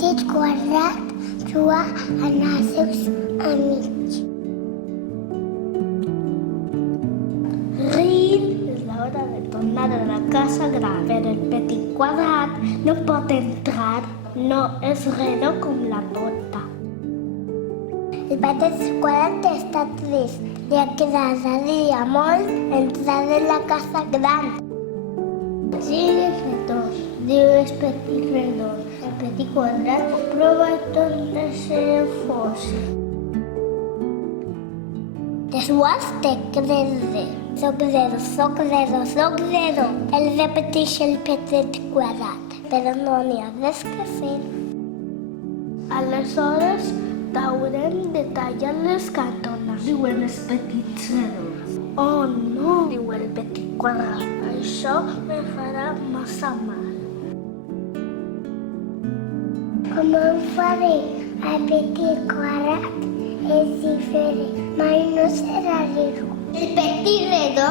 petit quadrat juga amb els seus amics. Rin és l'hora de tornar a la casa gran, però el petit quadrat no pot entrar, no és redó com la porta. El petit quadrat està trist. Li agradaria molt entrar en la casa gran. Sigues redós, diu el petit redó. El petit quadrat prova tot de ser fòssil. Després de creure. Soc zero. El repeteix el petit quadrat, però no n'hi ha res que fer. Aleshores, t'haurem de tallar les cantonades, diuen els petits redons. Oh no, diu el petit quadrat. Això me farà massa mal. Com ho faré? El petit quadrat és diferent. Mai no serà zero. El petit redó,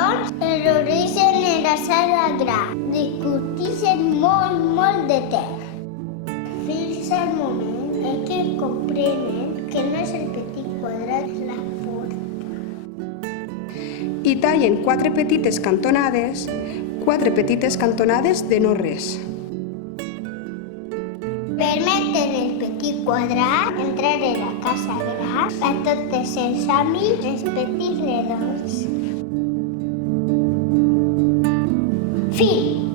l'origen era sala gran. Discuteixen molt de temps. Fins al moment en què comprenen que no és el petit quadrat la porta. I tallen quatre petites cantonades de no res. Permeten el petit quadrat entrar a la casa gran a tots els amics els petits redons. Fi!